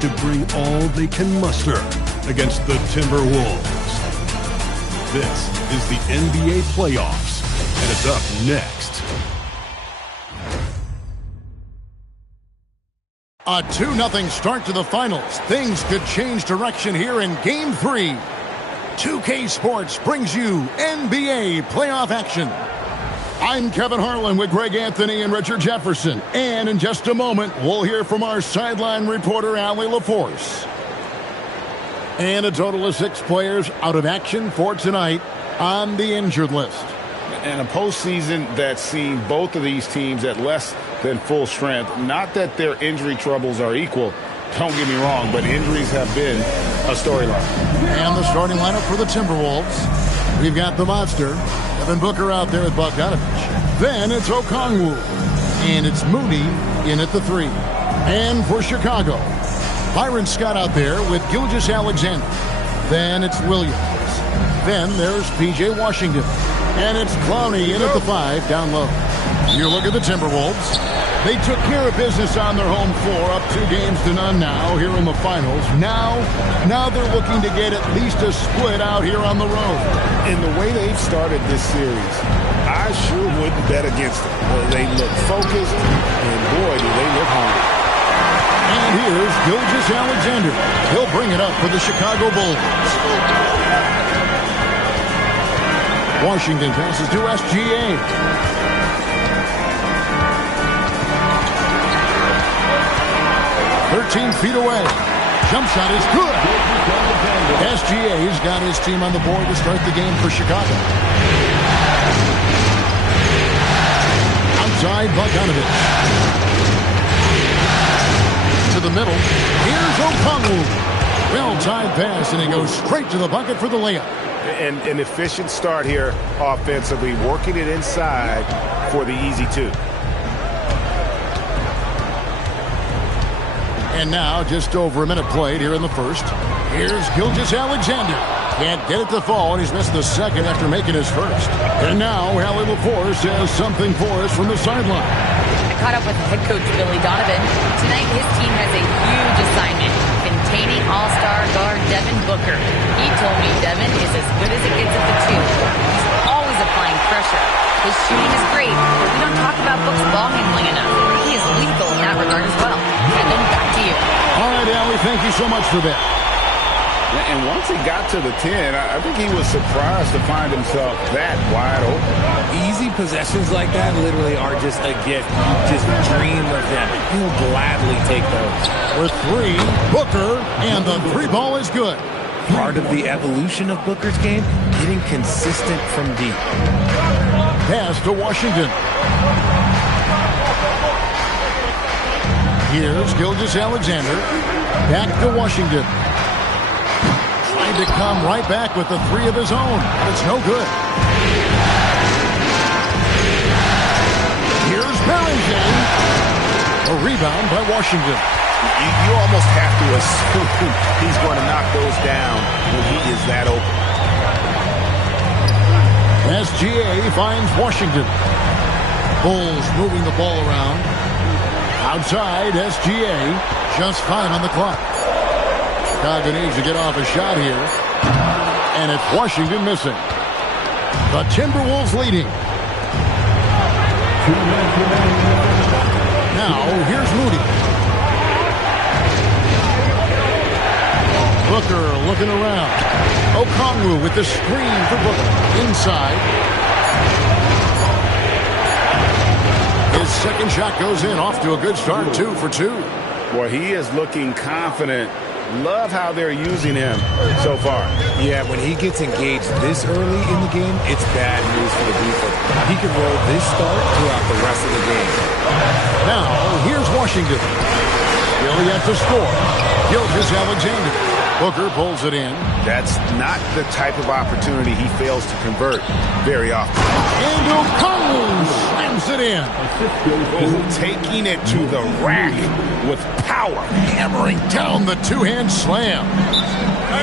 to bring all they can muster against the Timberwolves. This is the NBA playoffs, and it's up next. A 2-0 start to the finals. Things could change direction here in Game 3. 2K Sports brings you NBA playoff action. I'm Kevin Harlan with Greg Anthony and Richard Jefferson. And in just a moment, we'll hear from our sideline reporter, Allie LaForce. And a total of 6 players out of action for tonight on the injured list. And a postseason that's seen both of these teams at less than full strength. Not that their injury troubles are equal, don't get me wrong, but injuries have been a storyline. And the starting lineup for the Timberwolves. We've got the monster, Devin Booker, out there with Bogdanovich. Then it's Okongwu. And it's Moody in at the 3. And for Chicago, Byron Scott out there with Gilgeous-Alexander. Then it's Williams. Then there's P.J. Washington. And it's Clowney in at the 5 down low. You look at the Timberwolves. They took care of business on their home floor, up 2-0 now here in the finals. Now they're looking to get at least a split out here on the road. In the way they've started this series, I sure wouldn't bet against them. They look focused, and boy, do they look hungry. And here's Gilgeous-Alexander. He'll bring it up for the Chicago Bulls. Washington passes to SGA. 13 feet away. Jump shot is good. SGA's got his team on the board to start the game for Chicago. Outside, Bogdanovich. To the middle. Here's Okongwu. Well-timed pass, and he goes straight to the bucket for the layup. And an efficient start here offensively, working it inside for the easy 2. And now, just over a minute played here in the first. Here's Gilgeous-Alexander. Can't get it to fall, and he's missed the second after making his first. And now, Allie LaForce has something for us from the sideline. I caught up with head coach Billy Donovan. Tonight, his team has a huge assignment, containing all-star guard Devin Booker. He told me Devin is as good as it gets at the 2. He's always applying pressure. His shooting is great, but we don't talk about Book's ball handling enough. He is lethal in that regard as well. Kevin, back to you. All right, Allie, thank you so much for that. And once he got to the 10, I think he was surprised to find himself that wide open. Easy possessions like that literally are just a gift. You just dream of them. He'll gladly take those. For 3, Booker, and the 3 ball is good. Part of the evolution of Booker's game, getting consistent from deep. Pass to Washington. Here's Gilgeous-Alexander. Back to Washington. Trying to come right back with the 3 of his own. But it's no good. Here's Bellinger. A rebound by Washington. You almost have to assume he's going to knock those down when he is that open. SGA finds Washington. Bulls moving the ball around. Outside, SGA. Just 5 on the clock. Chicago needs to get off a shot here. And it's Washington missing. The Timberwolves leading. Now, here's Moody. Booker looking around. Okongwu with the screen for Booker. Inside. His second shot goes in. Off to a good start. 2 for 2. Boy, he is looking confident. Love how they're using him so far. Yeah, when he gets engaged this early in the game, it's bad news for the defense. He can roll this start throughout the rest of the game. Now, here's Washington. Still yet to score. Gilgeous-Alexander. Booker pulls it in. That's not the type of opportunity he fails to convert very often. And Okongwu slams it in. Taking it to the rack with power. Hammering down the two-hand slam.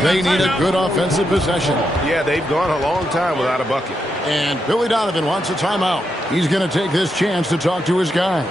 They need a good offensive possession. Yeah, they've gone a long time without a bucket. And Billy Donovan wants a timeout. He's going to take this chance to talk to his guys.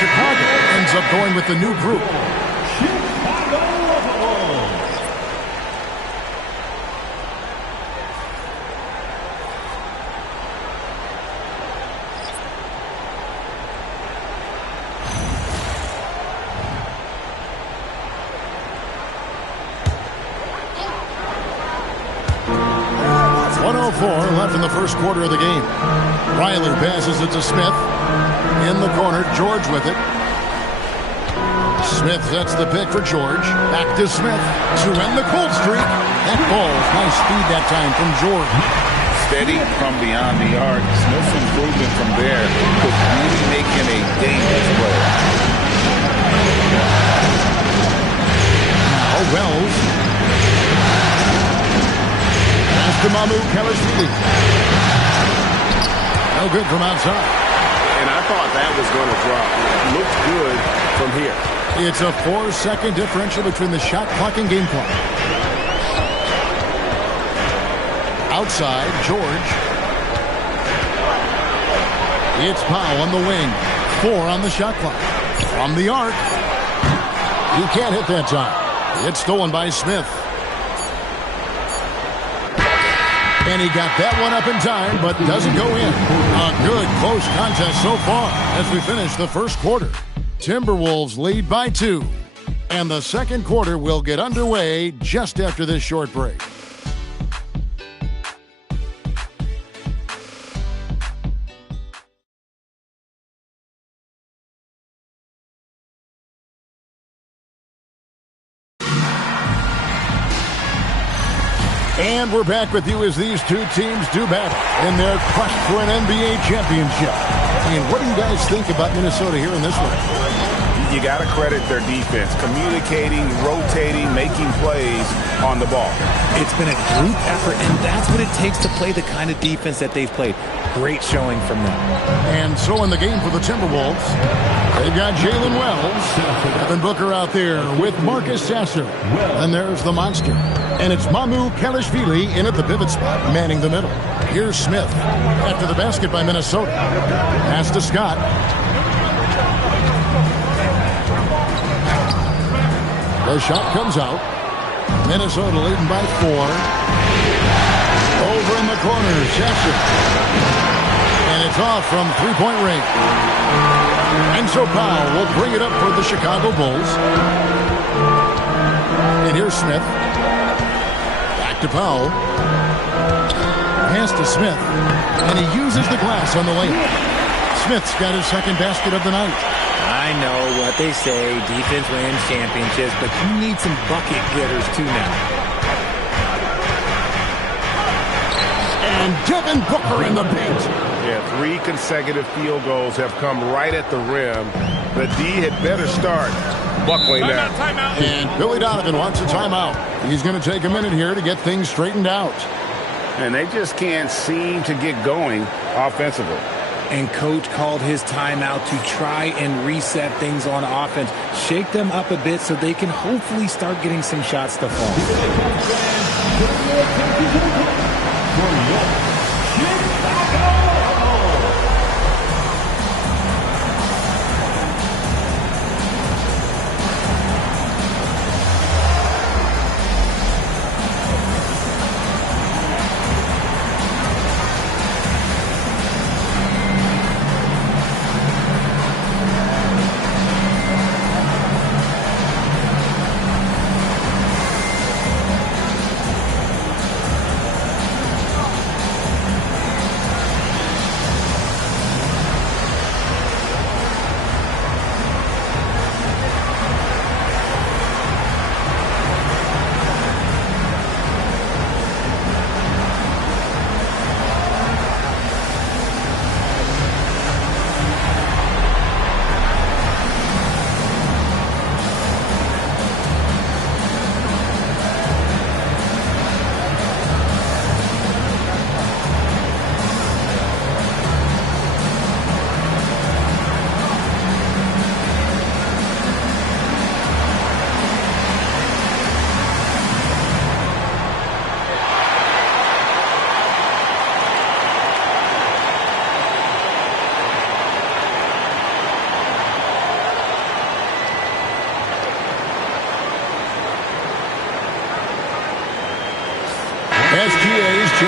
Chicago ends up going with the new group. Left in the first quarter of the game. Riley passes it to Smith. In the corner, George with it. Smith sets the pick for George. Back to Smith to end the cold streak. That ball, nice speed that time from George. Steady from beyond the arc. Smith's improvement from there could really make him a dangerous player. Oh, Wells. To Mamu Kelishvili. No good from outside. And I thought that was going to drop. It looked good from here. It's a 4-second differential between the shot clock and game clock. Outside, George. It's Powell on the wing. 4 on the shot clock. From the arc. He can't hit that time. It's stolen by Smith. And he got that one up in time, but doesn't go in. A good, close contest so far as we finish the first quarter. Timberwolves lead by 2. And the second quarter will get underway just after this short break. And we're back with you as these two teams do battle in their quest for an NBA championship. And what do you guys think about Minnesota here in this one? You got to credit their defense. Communicating, rotating, making plays on the ball. It's been a group effort, and that's what it takes to play the kind of defense that they've played. Great showing from them. And so in the game for the Timberwolves, they've got Jalen Wells, Devin Booker out there with Marcus Sasser. And there's the monster. And it's Mamu Kelishvili in at the pivot spot, manning the middle. Here's Smith after the basket by Minnesota. Pass to Scott. The shot comes out. Minnesota leading by 4. Over in the corner, Sasser. And it's off from three-point range. And so Powell will bring it up for the Chicago Bulls. And here's Smith. Back to Powell. Pass to Smith. And he uses the glass on the layup. Smith's got his second basket of the night. I know what they say, defense wins championships, but you need some bucket getters too now. And Devin Booker in the paint. Yeah, 3 consecutive field goals have come right at the rim. The D had better start buckling down. And Billy Donovan wants a timeout. He's going to take a minute here to get things straightened out. And they just can't seem to get going offensively. And coach called his timeout to try and reset things on offense. Shake them up a bit so they can hopefully start getting some shots to fall.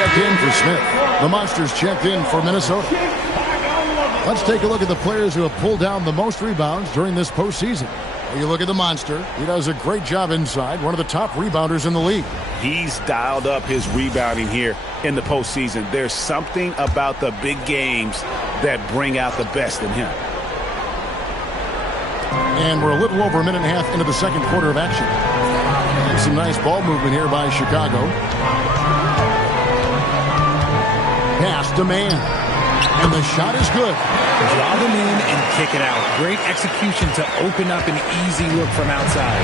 checked in for Smith. The Monsters checked in for Minnesota. Let's take a look at the players who have pulled down the most rebounds during this postseason. You look at the Monster. He does a great job inside. One of the top rebounders in the league. He's dialed up his rebounding here in the postseason. There's something about the big games that bring out the best in him. And we're a little over a minute and a half into the second quarter of action. And some nice ball movement here by Chicago. Pass to Man. And the shot is good. Draw them in and kick it out. Great execution to open up an easy look from outside.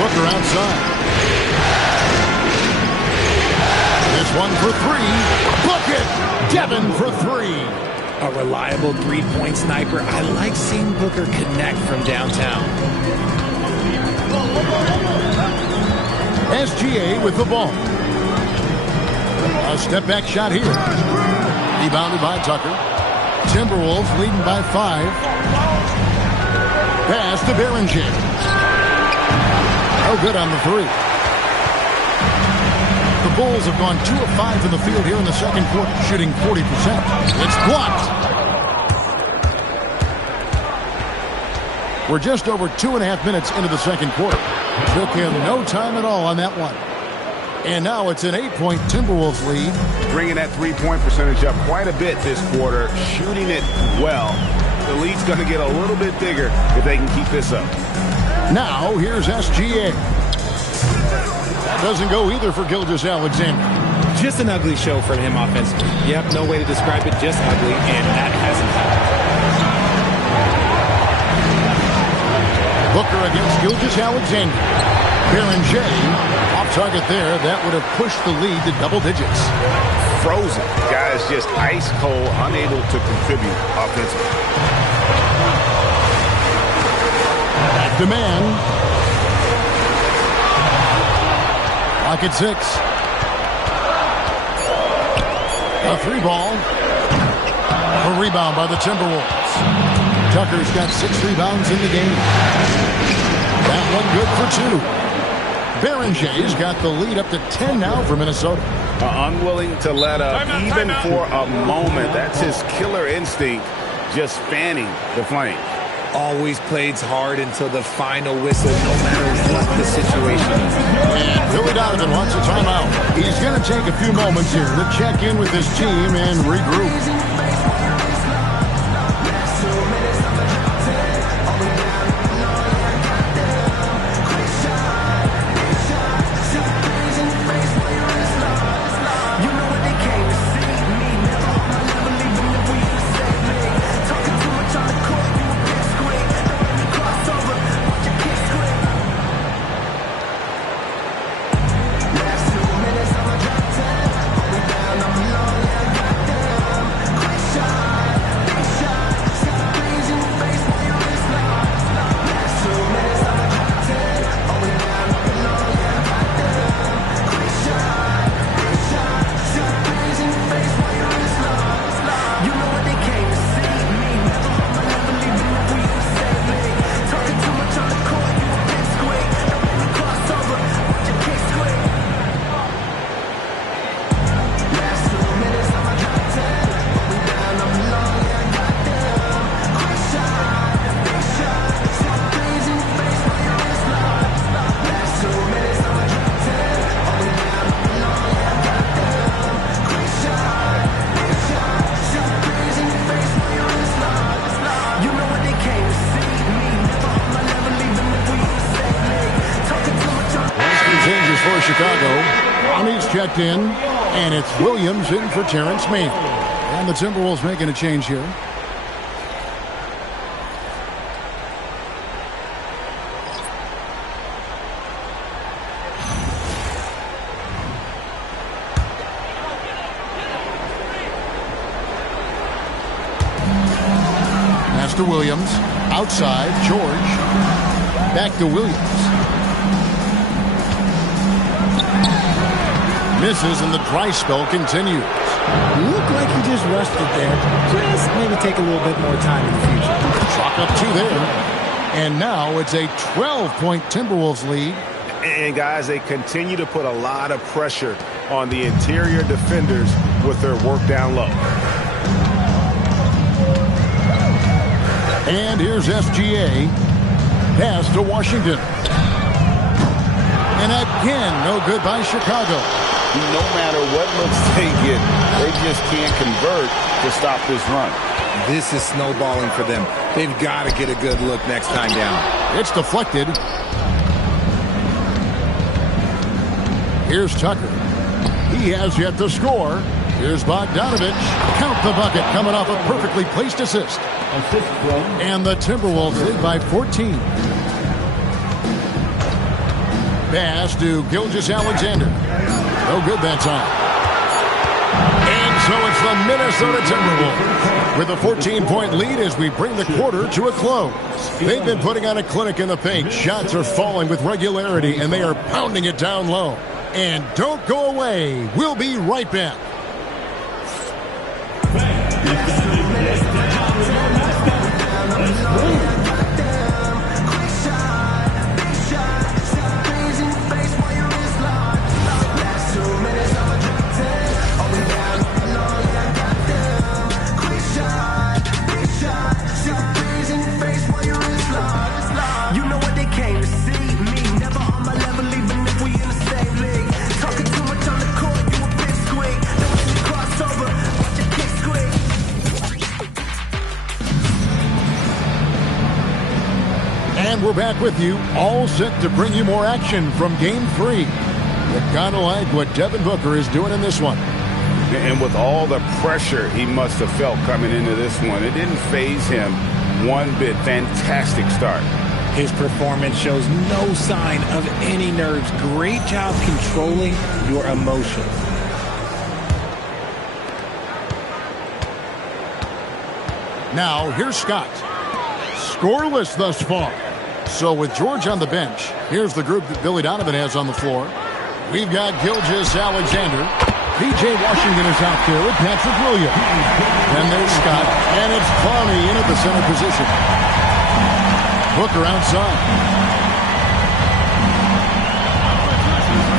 Booker outside. This one for three. Book it! Devin for three. A reliable three-point sniper. I like seeing Booker connect from downtown. SGA with the ball. A step-back shot here. Rebounded by Tucker. Timberwolves leading by 5. Pass to Behringer. No good on the three. The Bulls have gone 2 of 5 from the field here in the second quarter, shooting 40%. It's blocked. We're just over 2.5 minutes into the second quarter. Took him no time at all on that one. And now it's an 8-point Timberwolves lead. Bringing that three-point percentage up quite a bit this quarter, shooting it well. The lead's going to get a little bit bigger if they can keep this up. Now here's SGA. That doesn't go either for Gilgeous-Alexander. Just an ugly show for him offensively. Yep, no way to describe it, just ugly, and that hasn't happened. Booker against Gilgeous-Alexander. Behringer off target there. That would have pushed the lead to double digits. Frozen. Guys just ice cold, unable to contribute offensively. Back to Man. Clock at 6. A 3-ball. A rebound by the Timberwolves. Tucker's got 6 rebounds in the game. That one good for 2. Behringer's got the lead up to 10 now for Minnesota. Unwilling to let up even for a moment. That's his killer instinct, just fanning the flame. Always plays hard until the final whistle, no matter what the situation is. And Billy Donovan wants a timeout. He's going to take a few moments here to check in with his team and regroup. Checked in, and it's Williams in for Terrence Mann. And the Timberwolves making a change here. Pass to Williams. Outside, George. Back to Williams. Misses, and the dry spell continues. Looked like he just rushed it there. Just maybe take a little bit more time in the future. Chalk up 2 there. And now it's a 12-point Timberwolves lead. And guys, they continue to put a lot of pressure on the interior defenders with their work down low. And here's SGA. Pass to Washington. And again, no good by Chicago. No matter what looks they get, they just can't convert to stop this run. This is snowballing for them. They've got to get a good look next time down. It's deflected. Here's Tucker. He has yet to score. Here's Bogdanovich. Count the bucket, coming off a perfectly placed assist. And the Timberwolves lead by 14. Pass to Gilgeous-Alexander. No good that time. And so it's the Minnesota Timberwolves with a 14-point lead as we bring the quarter to a close. They've been putting on a clinic in the paint. Shots are falling with regularity, and they are pounding it down low. And don't go away. We'll be right back. And we're back with you, all set to bring you more action from Game 3. You gotta like what Devin Booker is doing in this one. And with all the pressure he must have felt coming into this one, it didn't faze him one bit. Fantastic start. His performance shows no sign of any nerves. Great job controlling your emotions. Now, here's Scott. Scoreless thus far. So with George on the bench, here's the group that Billy Donovan has on the floor. We've got Gilgeous-Alexander. P.J. Washington is out there with Patrick Williams. And there's Scott. And it's Clowney in at the center position. Booker outside.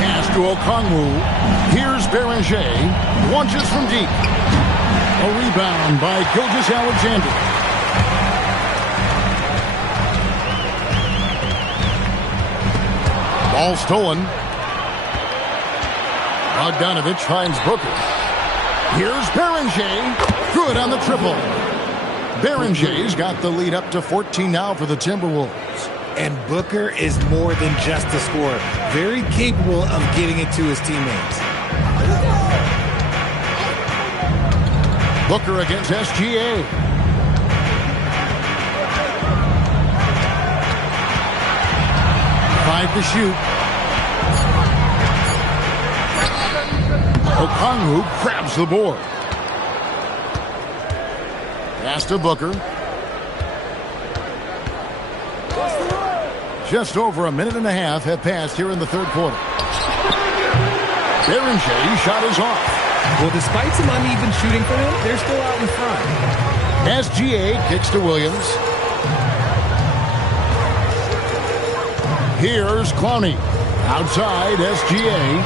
Pass to Okongwu. Here's Beringer. Launches from deep. A rebound by Gilgeous-Alexander. Ball stolen. Bogdanovich finds Booker. Here's Beringer. Good on the triple. Berenger's got the lead up to 14 now for the Timberwolves. And Booker is more than just a scorer. Very capable of getting it to his teammates. Booker against SGA. Five to shoot. Okongwu grabs the board. Pass to Booker. Just over a minute and a half have passed here in the third quarter. Beringer shot is off. Well, despite some uneven shooting for him, they're still out in front. SGA kicks to Williams. Here's Clowney. Outside, SGA.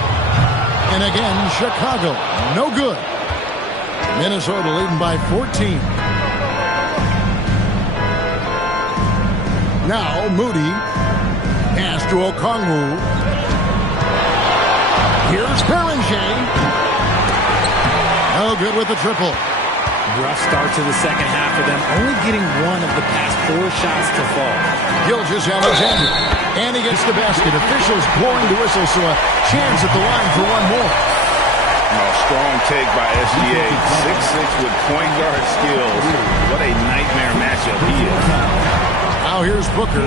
And again, Chicago. No good. Minnesota leading by 14. Now, Moody. Pass to Okongwu. Here's Beringer. No good with the triple. Rough start to the second half for them, only getting one of the past 4 shots to fall. Gilgeous-Alexander. And he gets the basket. Officials blowing the whistle, so a chance at the line for one more. Oh, strong take by SGA. 6'6" with point guard skills. What a nightmare matchup he is. Now here's Booker.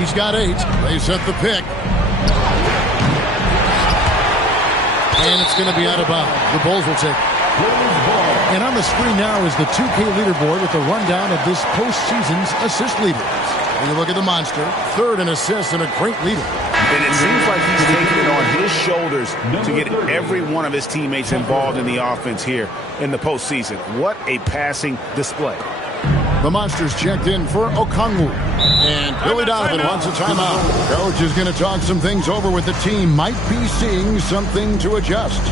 He's got 8. They set the pick. And it's going to be out of bounds. The Bulls will take it. And on the screen now is the 2K leaderboard with a rundown of this postseason's assist leaders. And you look at the monster, 3rd in assists and a great leader. And it seems like he's taking it on his shoulders to get every one of his teammates involved in the offense here in the postseason. What a passing display. The Monsters checked in for Okongwu. And Billy Donovan wants a timeout. Coach is going to talk some things over with the team. Might be seeing something to adjust.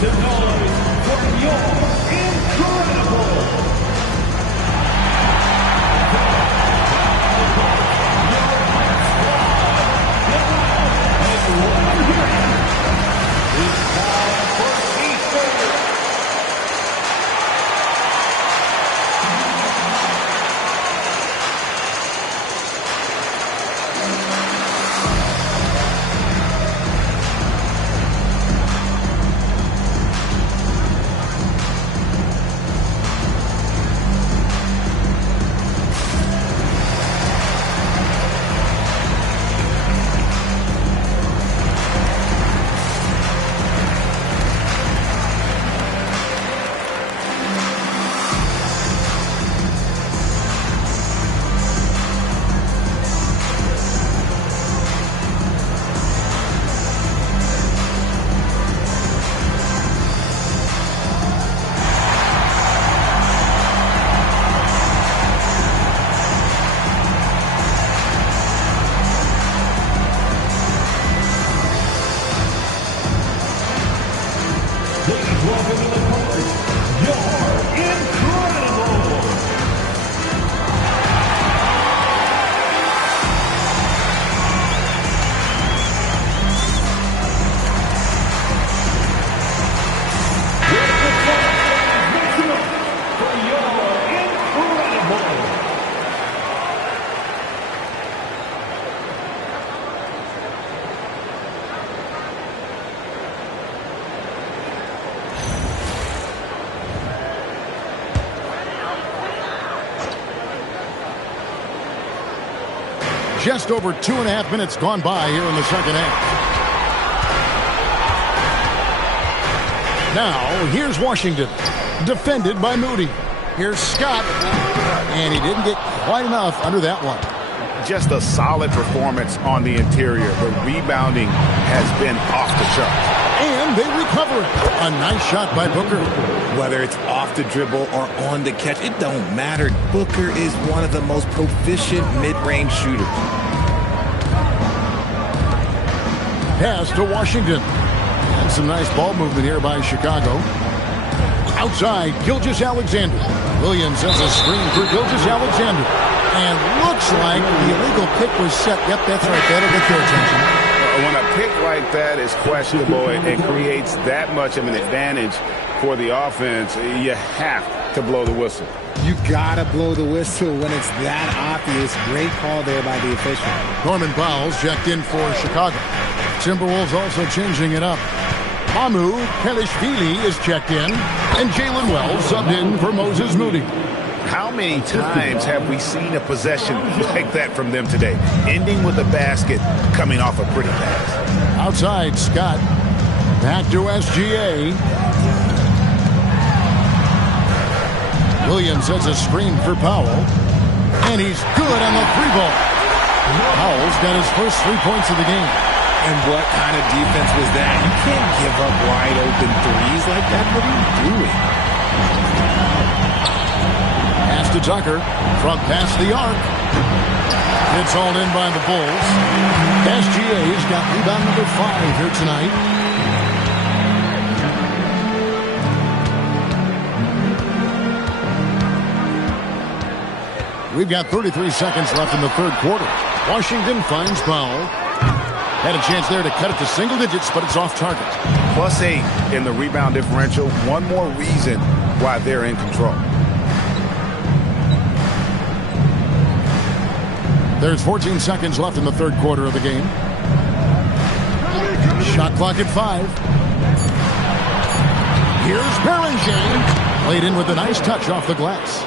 some noise for your incredible. Just over 2.5 minutes gone by here in the second half. Now, here's Washington, defended by Moody. Here's Scott, and he didn't get quite enough under that one. Just a solid performance on the interior. The rebounding has been off the chart. And they recover it. A nice shot by Booker. Whether it's off the dribble or on the catch, it don't matter. Booker is one of the most proficient mid-range shooters. Pass to Washington. And some nice ball movement here by Chicago. Outside, Gilgeous-Alexander. Williams sends a screen for Gilgeous-Alexander. And looks like the illegal pick was set. Yep, that's right. That'll get your attention. When a pick like that is questionable and creates that much of an advantage for the offense, you have to blow the whistle. You gotta blow the whistle when it's that obvious. Great call there by the official. Norman Powell's checked in for Chicago. Timberwolves also changing it up. Mamu Pelishvili is checked in, and Jalen Wells subbed in for Moses Moody. How many times have we seen a possession like that from them today? Ending with a basket, coming off a pretty pass. Outside, Scott. Back to SGA. Williams has a screen for Powell. And he's good on the three ball. Powell's got his first 3 points of the game. And what kind of defense was that? You can't give up wide open threes like that. What are you doing? Pass to Tucker from past the arc. It's hauled in by the Bulls. SGA's got rebound number 5 here tonight. We've got 33 seconds left in the third quarter. Washington finds Powell. Had a chance there to cut it to single digits, but it's off target. +8 in the rebound differential. One more reason why they're in control. There's 14 seconds left in the third quarter of the game. Shot clock at 5. Here's Beringer. Played in with a nice touch off the glass.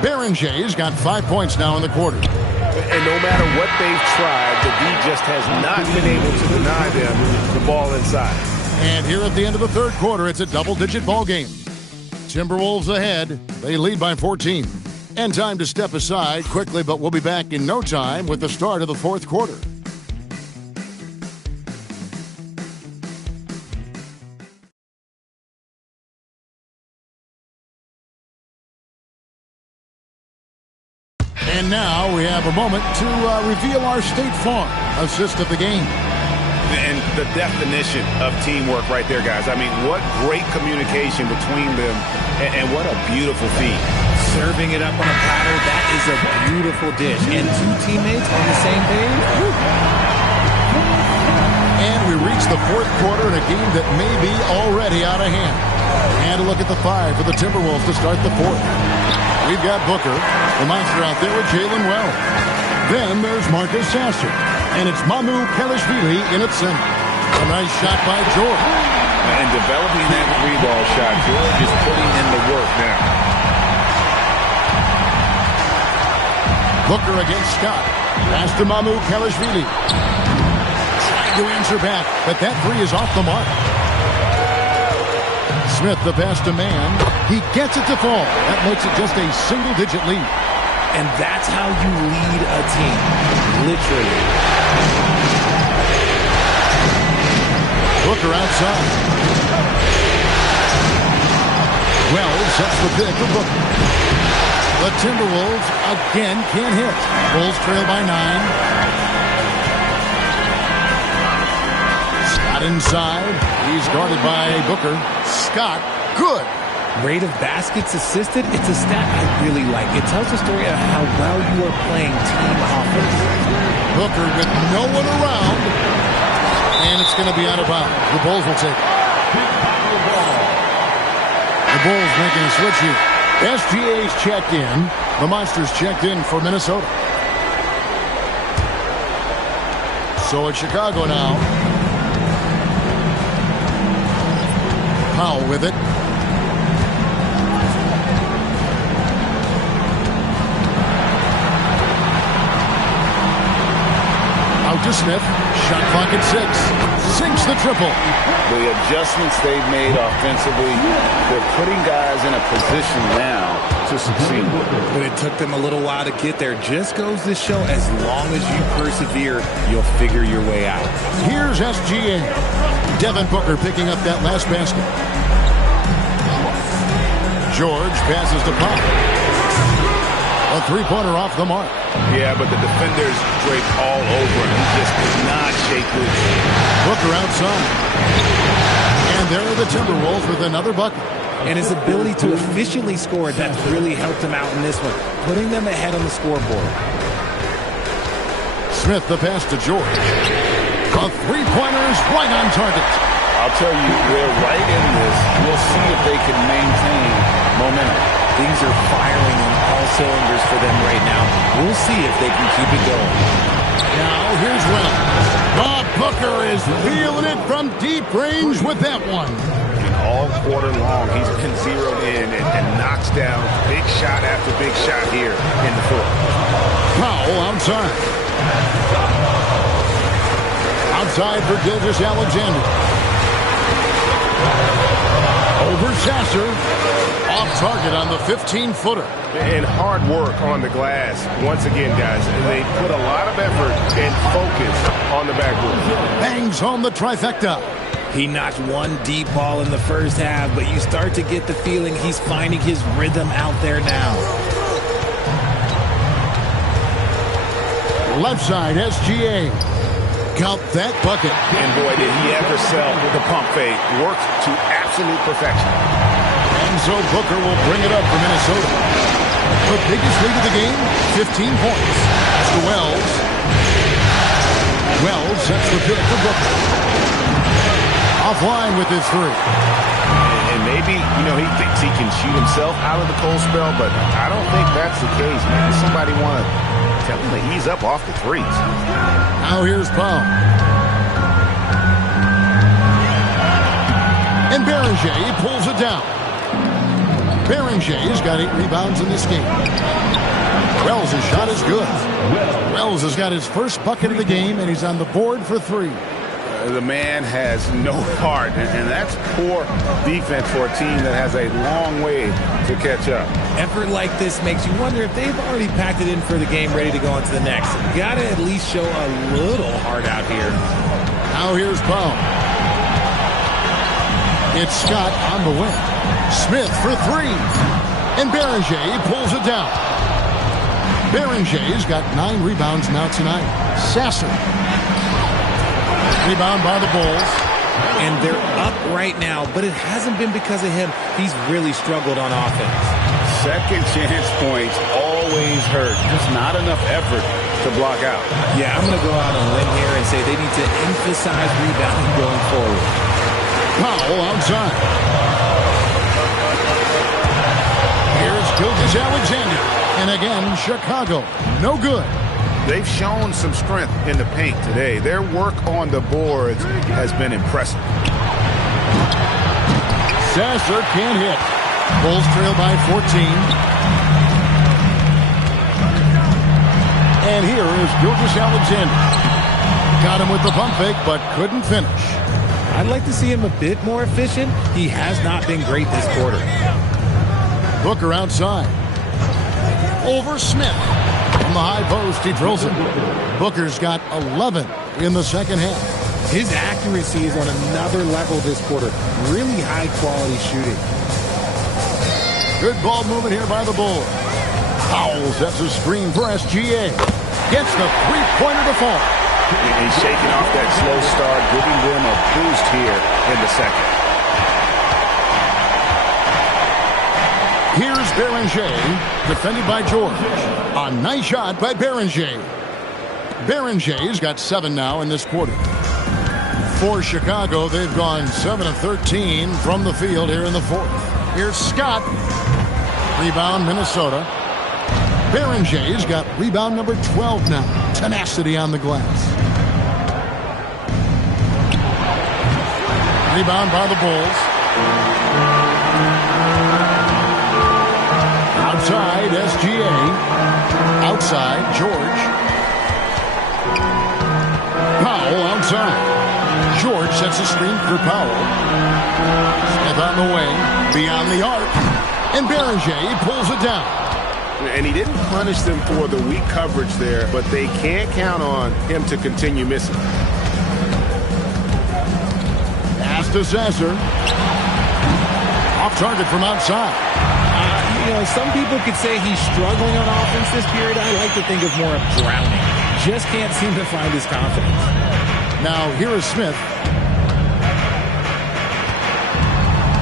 Berenger's got 5 points now in the quarter. And no matter what they've tried, the D just has not been able to deny them the ball inside. And here at the end of the third quarter, it's a double-digit ball game. Timberwolves ahead. They lead by 14. And time to step aside quickly, but we'll be back in no time with the start of the fourth quarter. And now we have a moment to reveal our State Farm assist of the game. And the definition of teamwork right there, guys. I mean, what great communication between them, and what a beautiful feat. Serving it up on a platter, that is a beautiful dish. And two teammates on the same page. Woo. And we reach the fourth quarter in a game that may be already out of hand. And a look at the 5 for the Timberwolves to start the fourth. We've got Booker, the monster out there with Jalen Wells. Then there's Marcus Sasser. And it's Mamu Kelishvili in its center. A nice shot by George. And developing that three-ball shot, George is putting in the work now. Booker against Scott. Pass to Mamu Kelishvili. Trying to answer back, but that three is off the mark. Smith, the pass to Mann. He gets it to fall. That makes it just a single-digit lead. And that's how you lead a team. Literally. Booker outside. Wells sets the pick for Booker. The Timberwolves again can't hit. Bulls trail by 9. Scott inside. He's guarded by Booker. Scott, good. Rate of baskets assisted, it's a stat I really like. It tells a story of how well you are playing team offense. Booker with no one around. And it's going to be out of bounds. The Bulls will take it. The Bulls making a switch here. SGA's checked in. The Monsters checked in for Minnesota. So it's Chicago now. Powell with it. Out to Smith. Shot clock at 6. Sinks the triple. The adjustments they've made offensively, they're putting guys in a position now to succeed. But it took them a little while to get there. Just goes to show, as long as you persevere, you'll figure your way out. Here's SGA. Devin Booker picking up that last basket. George passes to Pop. A three-pointer off the mark. Yeah, but the defenders draped all over him. He just could not shake loose. Booker outside. And there are the Timberwolves with another bucket. And his ability to efficiently score, that's really helped him out in this one, putting them ahead on the scoreboard. Smith, the pass to George. A three-pointer is right on target. I'll tell you, they're right in this. We'll see if they can maintain momentum. Things are firing on all cylinders for them right now. We'll see if they can keep it going. Now here's Wells. Bob Booker is feeling it from deep range with that one. And all quarter long, he's been zeroed in and knocks down big shot after big shot here in the fourth. Powell outside. Outside for Gilgeous-Alexander. Over Sasser. Off target on the 15-footer. And hard work on the glass. Once again, guys, they put a lot of effort and focus on the backboard. Bangs home the trifecta. He knocked one deep ball in the first half, but you start to get the feeling he's finding his rhythm out there now. Left side, SGA. Count that bucket. And boy, did he ever sell the pump fake. Worked to absolute perfection. And so Booker will bring it up for Minnesota. The biggest lead of the game, 15 points. That's to Wells. Wells sets the pick for Booker. Offline with his three. And maybe, he thinks he can shoot himself out of the cold spell, but I don't think that's the case. Maybe somebody want to tell him to ease up off the threes. Now here's Powell. And Beringer pulls it down. Berenger's got 8 rebounds in this game. Wells' shot is good. Wells has got his first bucket of the game, and he's on the board for 3. The man has no heart, and that's poor defense for a team that has a long way to catch up. Effort like this makes you wonder if they've already packed it in for the game, ready to go on to the next. Got to at least show a little heart out here. Now here's Powell. It's Scott on the wing. Smith for 3. And Beringer pulls it down. Berenger's got 9 rebounds now tonight. Sasser. Rebound by the Bulls. And they're up right now, but it hasn't been because of him. He's really struggled on offense. Second chance points always hurt. Just not enough effort to block out. Yeah, I'm going to go out on a limb here and say they need to emphasize rebounding going forward. Powell outside. Here's Gilgeous-Alexander. And again, Chicago. No good. They've shown some strength in the paint today. Their work on the boards has been impressive. Sasser can't hit. Bulls trail by 14. And here is Gilgeous-Alexander. Got him with the pump fake, but couldn't finish. I'd like to see him a bit more efficient. He has not been great this quarter. Booker outside. Over Smith. From the high post, he drills it. Booker's got 11 in the second half. His accuracy is on another level this quarter. Really high-quality shooting. Good ball movement here by the Bulls. Powell sets a screen for SGA. Gets the three-pointer to fall. And he's shaking off that slow start, giving them a boost here in the second. Here's Beringer, defended by George. A nice shot by Beringer. Berenger's got 7 now in this quarter. For Chicago, they've gone 7 of 13 from the field here in the fourth. Here's Scott. Rebound, Minnesota. Berenger's got rebound number 12 now. Tenacity on the glass. Rebound by the Bulls. Outside, SGA. Outside, George. Powell outside. George sets a screen for Powell. Smith on the wing. Beyond the arc. And Beringer pulls it down. And he didn't punish them for the weak coverage there, but they can't count on him to continue missing. Pass to Sasser. Off target from outside. Some people could say he's struggling on offense this period. I like to think of more of drowning. Just can't seem to find his confidence. Now, here is Smith.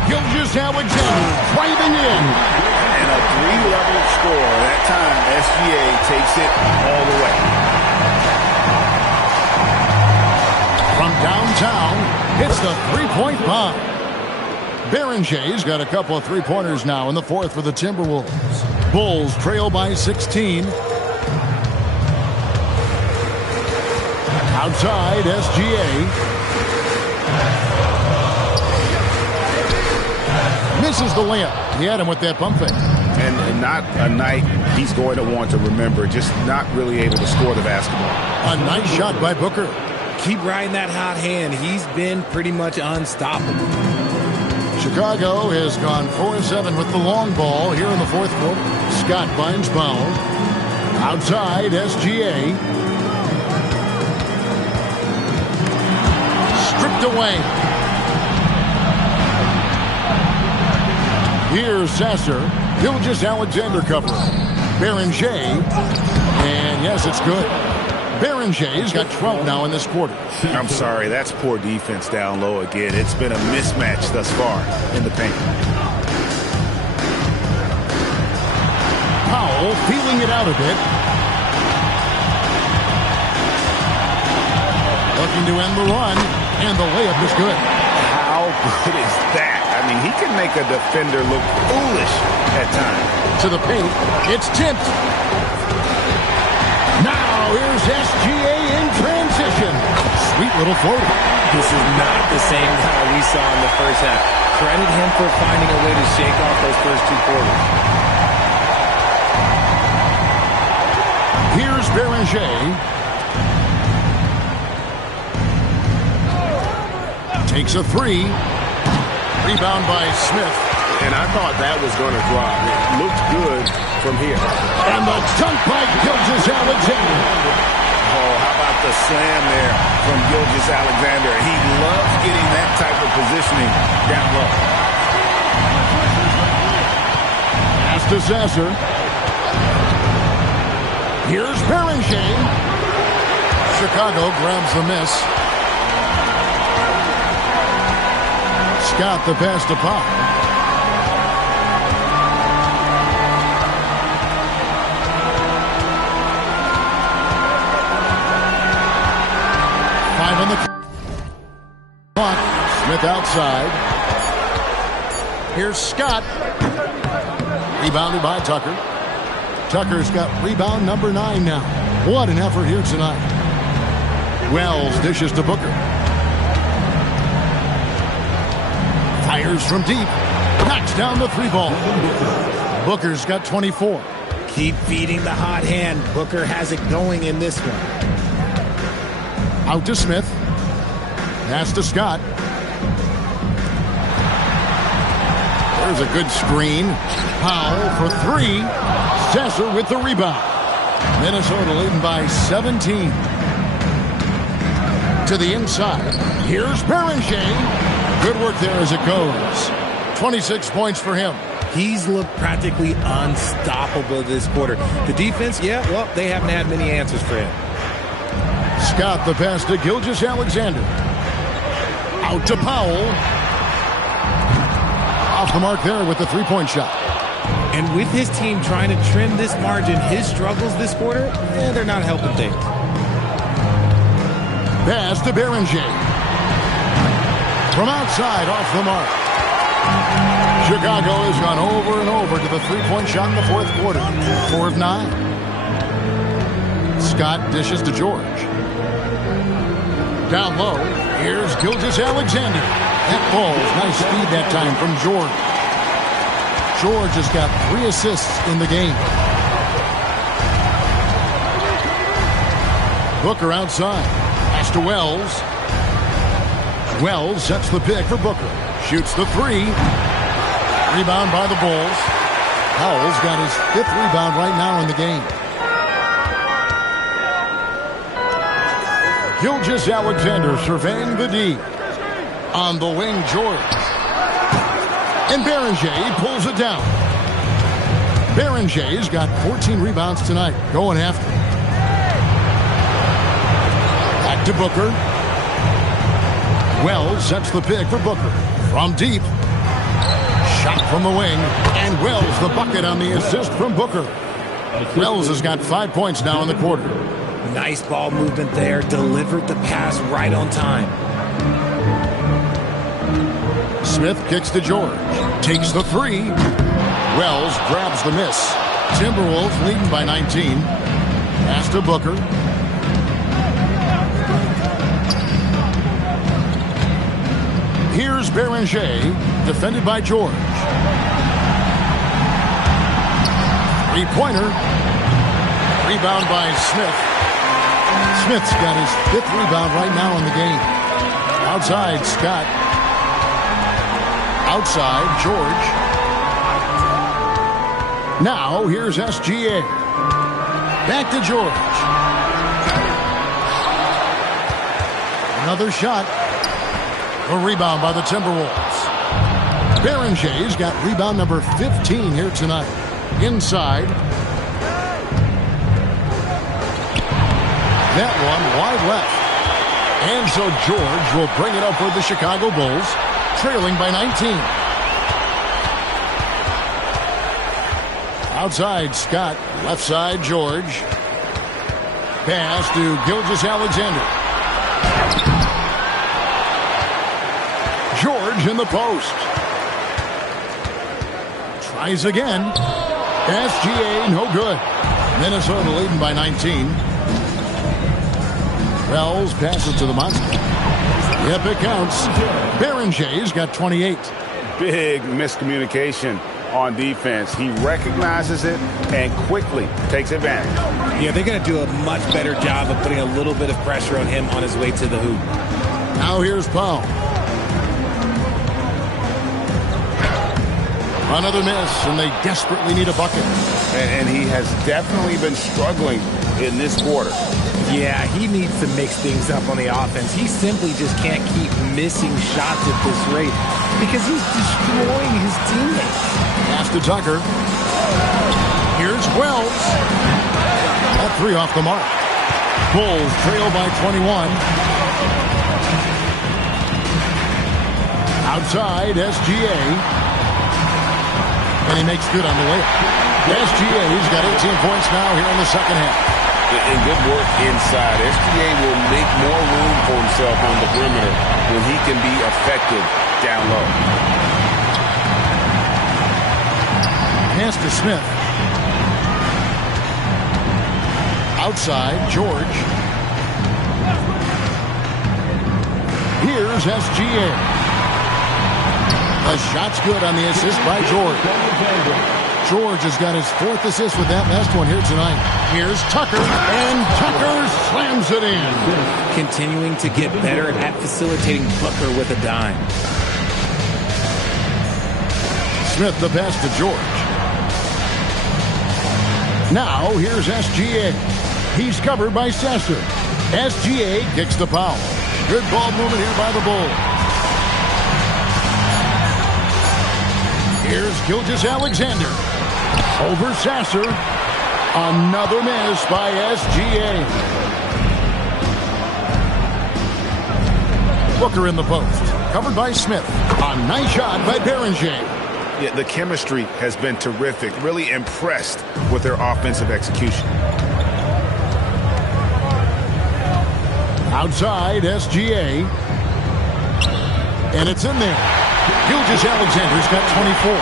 Gilgeous-Alexander driving in. And a 3-level score. That time, SGA takes it all the way. From downtown, hits the three-point bomb. Berenger's got a couple of three-pointers now in the fourth for the Timberwolves. Bulls trail by 16. Outside, SGA. Misses the layup. He had him with that pump fake. And not a night he's going to want to remember. Just not really able to score the basketball. A nice shot by Booker. Keep riding that hot hand. He's been pretty much unstoppable. Chicago has gone 4-7 with the long ball here in the fourth quarter. Scott finds Powell. Outside, SGA. Stripped away. Here's Sasser. Gilgeous-Alexander covering. Beringer. And yes, it's good. Berenger's got 12 now in this quarter. I'm sorry, that's poor defense down low again. It's been a mismatch thus far in the paint. Powell feeling it out a bit. Looking to end the run, and the layup is good. How good is that? I mean, he can make a defender look foolish at times. To the paint, it's tipped. Now here's SGA in transition. Sweet little floater. This is not the same guy we saw in the first half. Credit him for finding a way to shake off those first two quarters. Here's Beringer. Takes a three. Rebound by Smith. And I thought that was going to drop. It looked good from here. And the dunk by Gilgeous-Alexander. Oh, how about the slam there from Gilgeous-Alexander? He loves getting that type of positioning down low. Pass to Sasser. Here's Beringer. Chicago grabs the miss. Scott the pass to Pop. On the clock. Smith outside. Here's Scott. Rebounded by Tucker. Tucker's got rebound number 9 now. What an effort here tonight. Wells dishes to Booker. Fires from deep. Knocks down the 3 ball. Booker's got 24. Keep feeding the hot hand. Booker has it going in this one. Out to Smith. Pass to Scott. There's a good screen. Powell for 3. Sasser with the rebound. Minnesota leading by 17. To the inside. Here's Beringer. Good work there as it goes. 26 points for him. He's looked practically unstoppable this quarter. The defense, yeah, well, they haven't had many answers for him. Scott the pass to Gilgeous-Alexander. Out to Powell. Off the mark there with the 3-point shot. And with his team trying to trim this margin, his struggles this quarter, they're not helping things. Pass to Beringer. From outside, off the mark. Chicago has gone over and over to the 3-point shot in the 4th quarter. 4 of 9. Scott dishes to George. Down low, here's Gilgeous-Alexander. That ball's nice speed that time from George. George has got 3 assists in the game. Booker outside. Pass to Wells. Wells sets the pick for Booker. Shoots the 3. Rebound by the Bulls. Powell's got his 5th rebound right now in the game. Gilgeous-Alexander surveying the D. On the wing, George. And Beringer pulls it down. Berenger's got 14 rebounds tonight. Going after it. Back to Booker. Wells sets the pick for Booker. From deep. Shot from the wing. And Wells the bucket on the assist from Booker. Wells has got 5 points now in the quarter. Nice ball movement there. Delivered the pass right on time. Smith kicks to George. Takes the 3. Wells grabs the miss. Timberwolves leading by 19. Pass to Booker. Here's Beringer, defended by George. 3-pointer. Rebound by Smith. Smith's got his 5th rebound right now in the game. Outside, Scott. Outside, George. Now, here's SGA. Back to George. Another shot. A rebound by the Timberwolves. Berenger's got rebound number 15 here tonight. Inside. That one wide left. And so George will bring it up for the Chicago Bulls, trailing by 19. Outside, Scott. Left side, George. Pass to Gilgeous-Alexander. George in the post. Tries again. SGA, no good. Minnesota leading by 19. Wells passes to the monster. Yep, it counts. Berenger's got 28. Big miscommunication on defense. He recognizes it and quickly takes advantage. Yeah, they're going to do a much better job of putting a little bit of pressure on him on his way to the hoop. Now here's Powell. Another miss, and they desperately need a bucket. And he has definitely been struggling in this quarter. Yeah, he needs to mix things up on the offense. He simply just can't keep missing shots at this rate because he's destroying his teammates. Pass to Tucker. Here's Wells. That 3 off the mark. Bulls trail by 21. Outside, SGA. And he makes good on the layup. SGA's got 18 points now here in the second half. And good work inside. SGA will make more room for himself on the perimeter when he can be effective down low. Pass to Smith. Outside, George. Here's SGA. The shot's good on the assist by George. George has got his 4th assist with that last one here tonight. Here's Tucker, and Tucker slams it in. Continuing to get better at facilitating Booker with a dime. Smith the pass to George. Now here's SGA. He's covered by Sasser. SGA kicks the foul. Good ball movement here by the Bulls. Here's Gilgeous-Alexander. Over Sasser. Another miss by SGA. Booker in the post. Covered by Smith. A nice shot by Berenger. Yeah, the chemistry has been terrific. Really impressed with their offensive execution. Outside, SGA. And it's in there. Gilgeous-Alexander's got 24.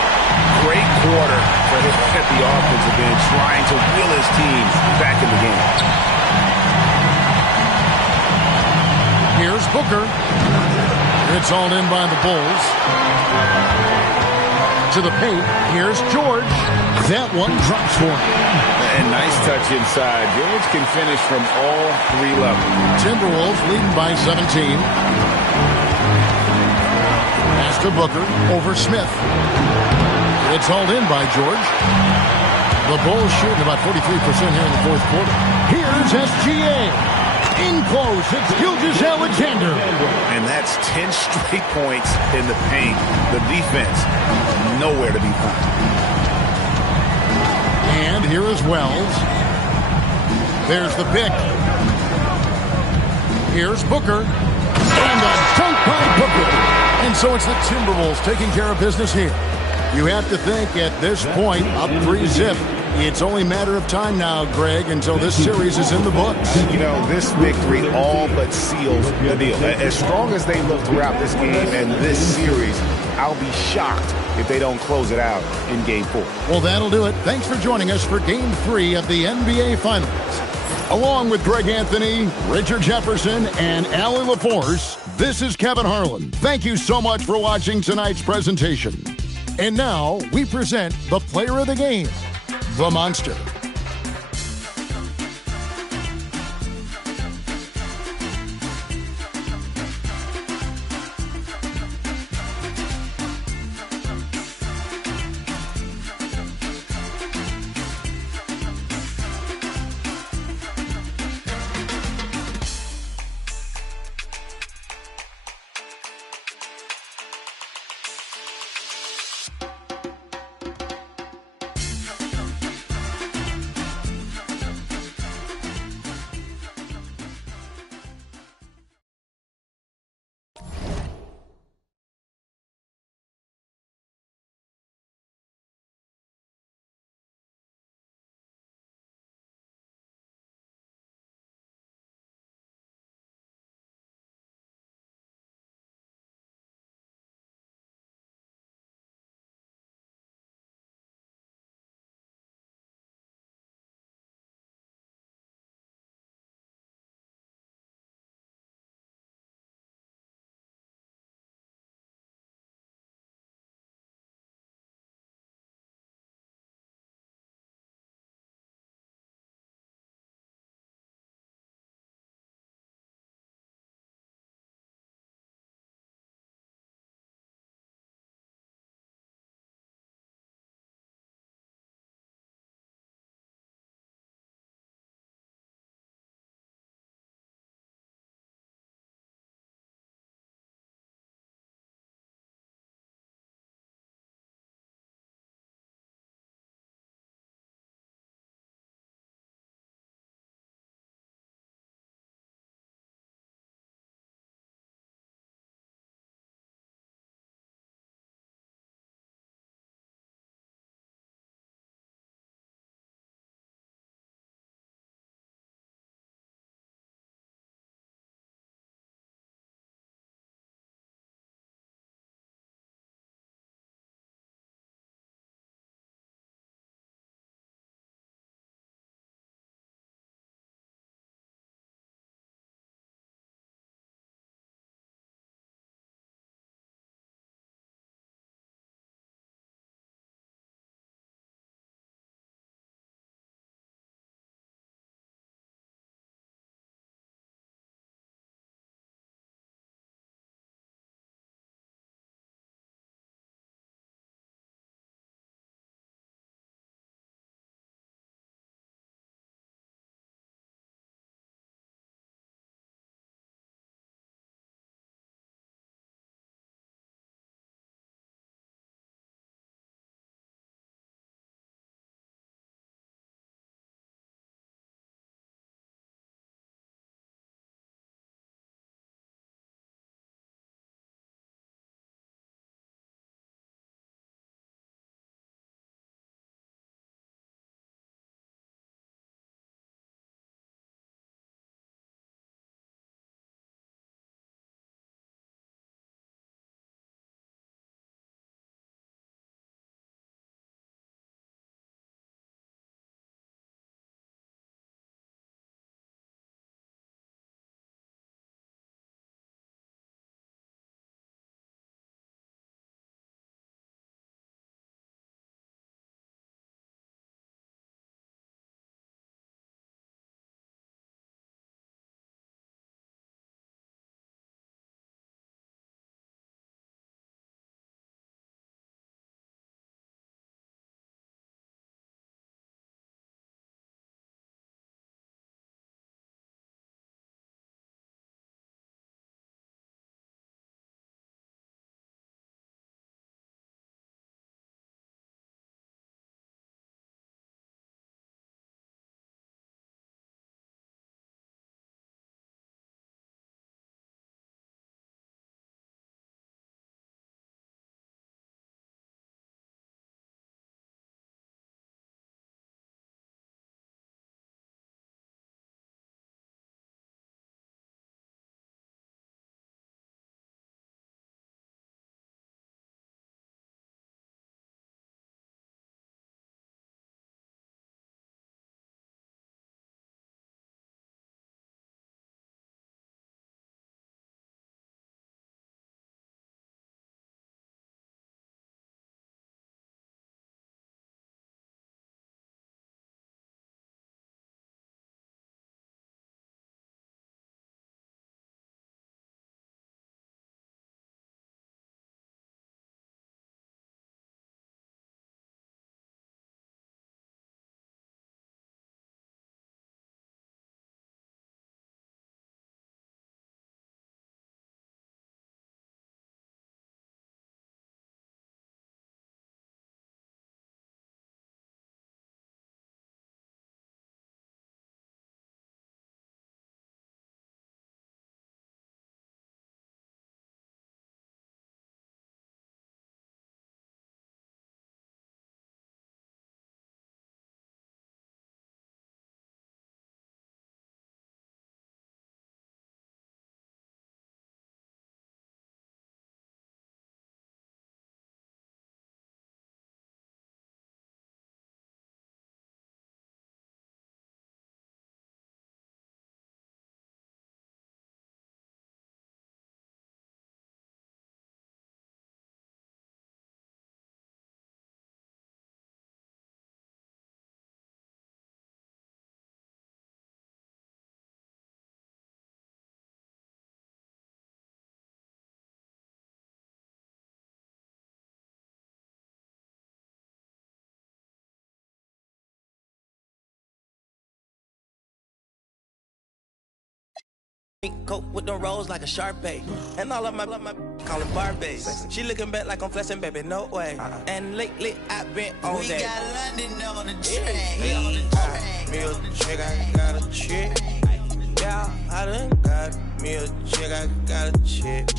Great quarter for him at the offensive end, trying to wheel his team back in the game. Here's Booker. It's all in by the Bulls. To the paint. Here's George. That one drops for him. And nice touch inside. George can finish from all 3 levels. Timberwolves leading by 17. Pass to Booker. Over Smith. It's hauled in by George. The Bulls shooting about 43% here in the 4th quarter. Here's SGA. In close, it's Gilgeous-Alexander. And that's 10 straight points in the paint. The defense, nowhere to be found. And here is Wells. There's the pick. Here's Booker. And a dunk by Booker. And so it's the Timberwolves taking care of business here. You have to think at this point, up 3-zip. It's only a matter of time now, Greg, until this series is in the books. You know, this victory all but seals the deal. As strong as they look throughout this game and this series, I'll be shocked if they don't close it out in Game 4. Well, that'll do it. Thanks for joining us for Game 3 of the NBA Finals. Along with Greg Anthony, Richard Jefferson, and Allie LaForce, this is Kevin Harlan. Thank you so much for watching tonight's presentation. And now, we present the player of the game, the Monster. Coke with the rolls like a Sharpay. And all of my call it Barbies. She looking back like I'm flexing, baby, no way. And lately I've been on that. We got London on the train. Me a chick, I got a chick. Yeah, I done got me a chick, I got a chick.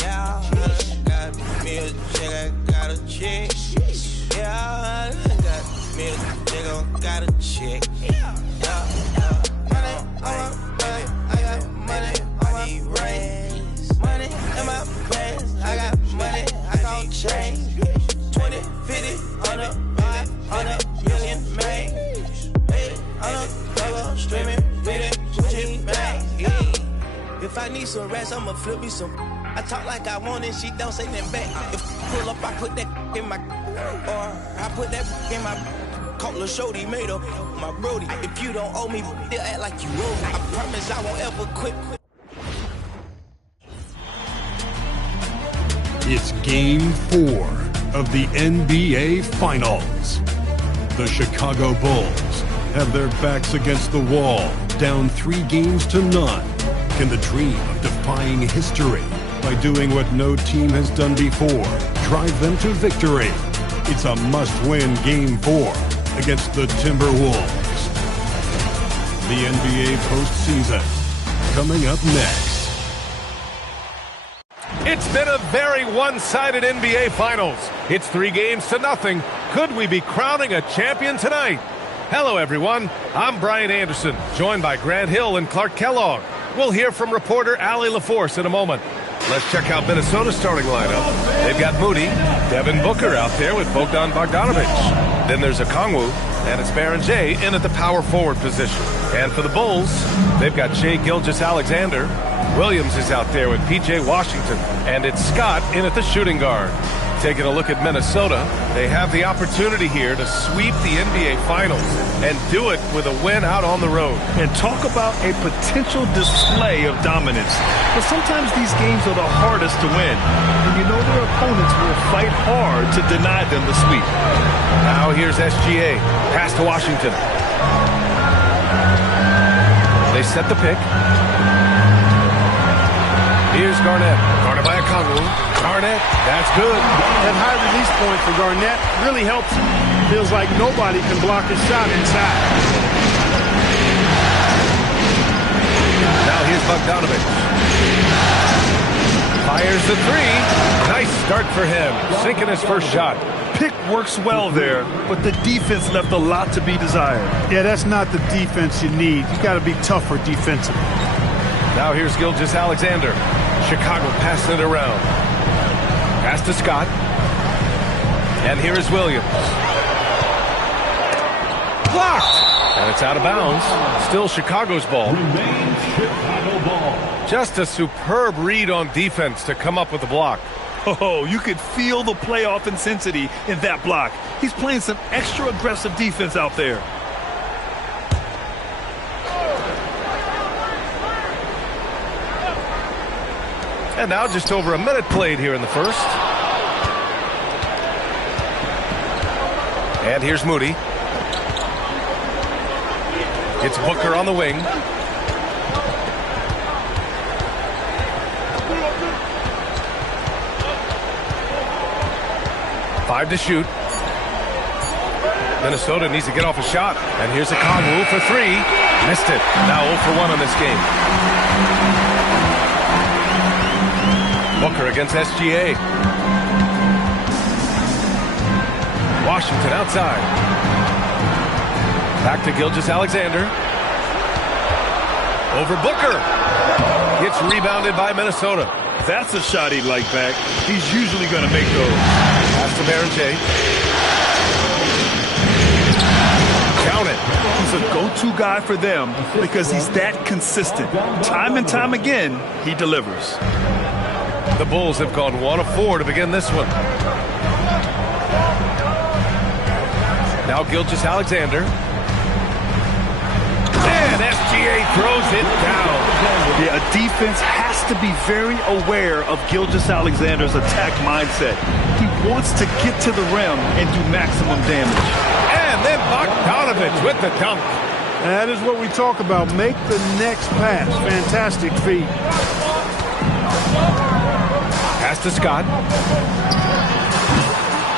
Yeah, I done got me a chick, I got a chick. Yeah, I done got me a chick, I got a chick. Yeah. Money on my brains, money in my pants. I got money, I can't change. 20, 50, 100, 500 million, man. 800 dollar streaming, reading, Gucci, man. If I need some rest, I'ma flip me some. I talk like I want it, she don't say nothing back. If pull up, I put that in my, or I put that in my. Call a shorty made up my brody. If you don't owe me, they'll act like you owe me. I promise I won't ever quit. It's Game 4 of the NBA Finals. The Chicago Bulls have their backs against the wall, down 3-0. Can the dream of defying history by doing what no team has done before drive them to victory? It's a must-win Game 4 against the Timberwolves. The NBA postseason coming up next. It's been a very one-sided NBA Finals. It's 3-0. Could we be crowning a champion tonight? Hello, everyone. I'm Brian Anderson, joined by Grant Hill and Clark Kellogg. We'll hear from reporter Allie LaForce in a moment. Let's check out Minnesota's starting lineup. They've got Moody, Devin Booker out there with Bogdan Bogdanovic. Then there's Okongwu, and it's Baron J in at the power forward position. And for the Bulls, they've got Shai Gilgeous-Alexander. Williams is out there with P.J. Washington, and it's Scott in at the shooting guard. Taking a look at Minnesota, they have the opportunity here to sweep the NBA Finals and do it with a win out on the road. And talk about a potential display of dominance. But sometimes these games are the hardest to win. And you know their opponents will fight hard to deny them the sweep. Now here's SGA. Pass to Washington. They set the pick. Here's Garnett. Guarded by Okongwu. Garnett, that's good. That high release point for Garnett really helps him. Feels like nobody can block his shot inside. Now here's Bogdanovic. Fires the three. Nice start for him. Sinking his first shot. Pick works well there, but the defense left a lot to be desired. Yeah, that's not the defense you need. You got to be tougher defensively. Now here's Gilgeous-Alexander. Chicago passing it around. Pass to Scott. And here is Williams. Blocked! And it's out of bounds. Still Chicago's ball. Remains Chicago ball. Just a superb read on defense to come up with the block. Oh, you could feel the playoff intensity in that block. He's playing some extra aggressive defense out there. And now just over a minute played here in the first. And here's Moody. It's Booker on the wing. Five to shoot. Minnesota needs to get off a shot. And here's Okongwu for three. Missed it. Now 0 for 1 on this game. Booker against SGA. Washington outside. Back to Gilgeous-Alexander. Over Booker. Gets rebounded by Minnesota. That's a shot he'd like back. He's usually going to make those. Pass to Baron J. Count it. He's a go-to guy for them because he's that consistent. Time and time again, he delivers. The Bulls have gone 1 of 4 to begin this one. Now Gilgeous-Alexander. And SGA throws it down. Yeah, a defense has to be very aware of Gilgeous-Alexander's attack mindset. He wants to get to the rim and do maximum damage. And then Bogdanovic with the dunk. That is what we talk about. Make the next pass. Fantastic feed. Pass to Scott.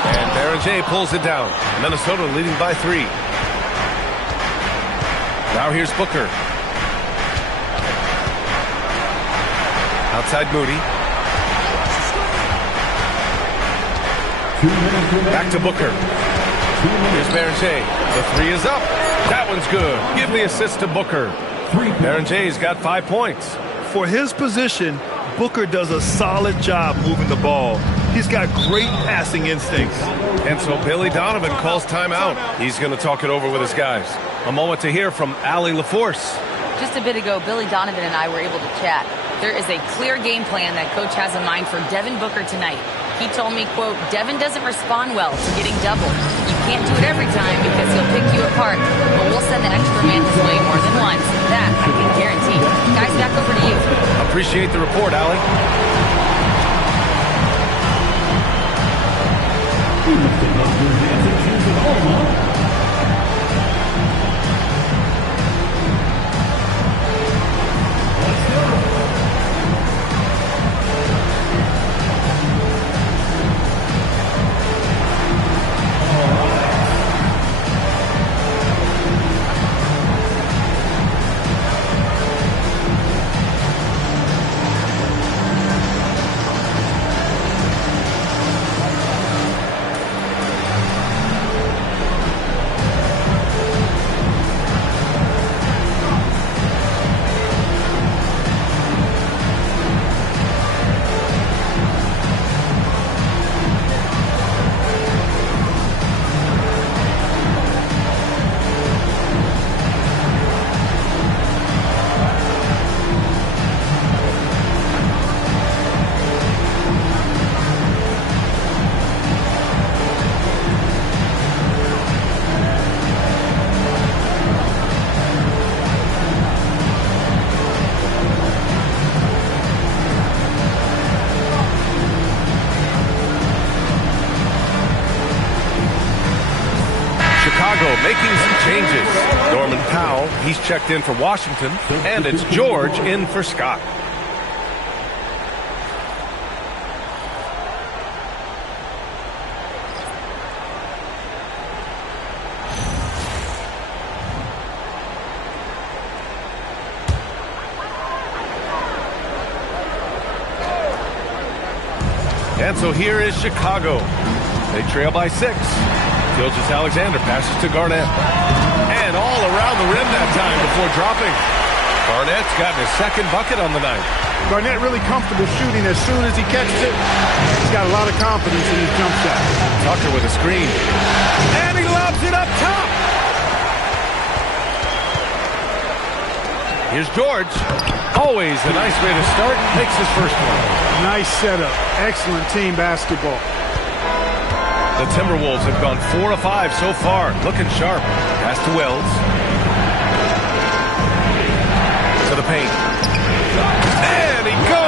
And Berenger pulls it down. Minnesota leading by 3. Now here's Booker. Outside Moody. Back to Booker. Here's Berenger. The 3 is up. That one's good. Give the assist to Booker. Berenger's got 5 points. For his position, Booker does a solid job moving the ball. He's got great passing instincts. And so Billy Donovan calls timeout. He's going to talk it over with his guys. A moment to hear from Allie LaForce. Just a bit ago, Billy Donovan and I were able to chat. There is a clear game plan that Coach has in mind for Devin Booker tonight. He told me, quote, Devin doesn't respond well to getting doubled. You can't do it every time because he'll pick you apart, but we'll send the extra man his way more than once. That I can guarantee. Guys, back over to you. Appreciate the report, Allie. Making some changes. Norman Powell, he's checked in for Washington, and it's George in for Scott. And so here is Chicago. They trail by 6. Gilgeous-Alexander passes to Garnett. And all around the rim that time before dropping. Garnett's gotten his second bucket on the night. Garnett really comfortable shooting as soon as he catches it. He's got a lot of confidence in his jump shot. Tucker with a screen. And he lobs it up top. Here's George. Always a nice way to start. Makes his first one. Nice setup. Excellent team basketball. The Timberwolves have gone 4 of 5 so far. Looking sharp. Pass to Wells. To the paint. And he goes